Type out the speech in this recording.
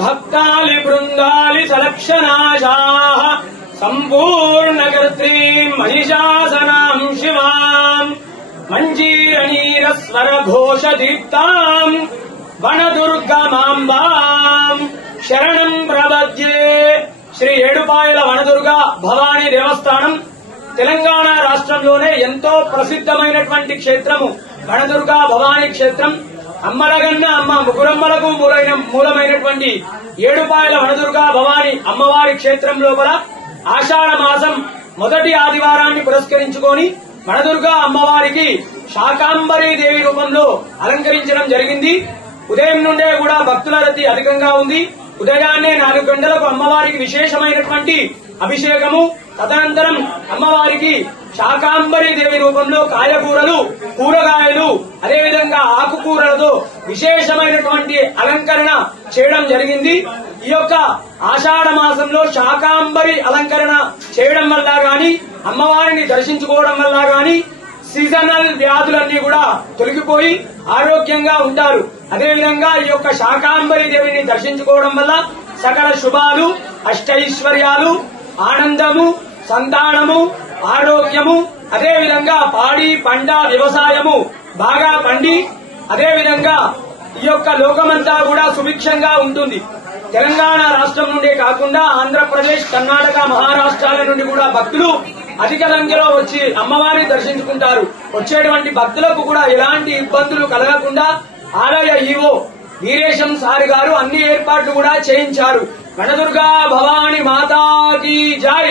భక్తాలి బృందాలి సలక్షణాశాః సంపూర్ణకర్త్రీం మహిషాసనాం శివాం మంజీరనీరస్వర ఘోష దీప్తాం వనదుర్గమాంబాం శరణం ప్రపద్యే. శ్రీ ఏడుపాయల వనదుర్గ భవానీ దేవస్థానం తెలంగాణ రాష్ట్రంలోనే ఎంతో ప్రసిద్ధమైనటువంటి క్షేత్రము వనదుర్గ భవానీ క్షేత్రం. అమ్మలగన్న అమ్మ ముగ్గురమ్మలకు మూలమైనటువంటి ఏడుపాయల వనదుర్గ భవానీ అమ్మవారి క్షేత్రం లోపల ఆషాఢ మాసం మొదటి ఆదివారాన్ని పురస్కరించుకొని వనదుర్గ అమ్మవారికి శాకాంబరీ దేవి రూపంలో అలంకరించడం జరిగింది. ఉదయం నుండే కూడా భక్తుల రద్దీ అధికంగా ఉంది. ఉదయాన్నే 4 గంటలకు అమ్మవారికి విశేషమైనటువంటి అభిషేకము, తదనంతరం అమ్మవారికి శాకాంబరీ దేవి రూపంలో కాయగూరలు, కూరగాయలు, అదేవిధంగా ఆకుకూరలతో విశేషమైనటువంటి అలంకరణ చేయడం జరిగింది. ఈ యొక్క ఆషాఢ మాసంలో శాకాంబరి అలంకరణ చేయడం వల్ల గాని, అమ్మవారిని దర్శించుకోవడం వల్ల గాని సీజనల్ వ్యాధులన్నీ కూడా తొలగిపోయి ఆరోగ్యంగా ఉంటారు. అదేవిధంగా ఈ యొక్క శాకాంబరీ దేవిని దర్శించుకోవడం వల్ల సకల శుభాలు, అష్టైశ్వర్యాలు, ఆనందము, సంతానము, ఆరోగ్యము, అదేవిధంగా పాడి పంట వ్యవసాయము బాగా పండి అదేవిధంగా ఈ యొక్క లోకమంతా కూడా సుభిక్షంగా ఉంటుంది. తెలంగాణ రాష్ట్రం నుండే కాకుండా ఆంధ్రప్రదేశ్, కర్ణాటక, మహారాష్ట్రాల నుండి కూడా భక్తులు అధిక సంఖ్యలో వచ్చి అమ్మవారిని దర్శించుకుంటారు. వచ్చేటువంటి భక్తులకు కూడా ఎలాంటి ఇబ్బందులు కలగకుండా ఆలయ ఈవో వీరేశం సారి గారు అన్ని ఏర్పాట్లు కూడా చేయించారు. వనదుర్గా భవానీ మాతాకి జై.